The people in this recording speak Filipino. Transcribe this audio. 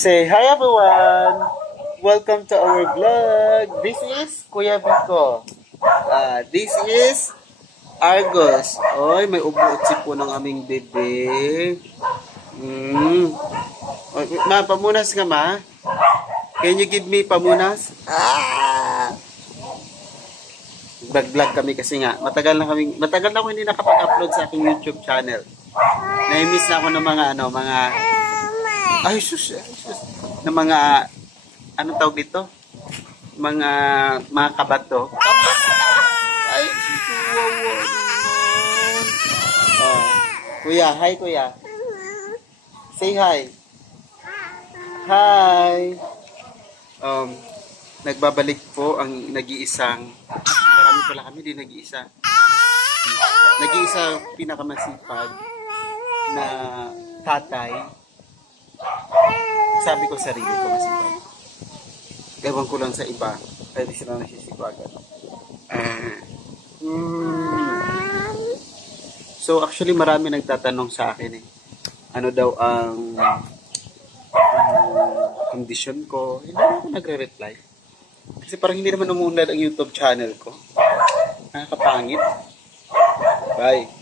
Say hi everyone! Welcome to our vlog. This is Kuya Vico. This is Argos. Oy, may ubo-utsi po ng aming bebe. Ma, pamunas ka ma? Can you give me pamunas? Vlog kami kasi nga. Matagal na ako hindi nakapag-upload sa aking YouTube channel. Na-miss na ako ng mga ay sus ng mga tawag dito? Mga kabato. Ay, kuya, hi kuya. Say hi. Hi. Nagbabalik po ang nag-iisang marami pala kami din nag-iisa. Nag-iisa pinakamasipag na tatay. Sabi ko sarili ko masipag. Ewan ko lang sa iba. Pwede sila nasisipagan. So actually marami nagtatanong sa akin ano daw ang kondisyon ko. Hindi ako nagre-reply. Kasi parang hindi naman umunlad ang YouTube channel ko. Nakakapangit. Bye.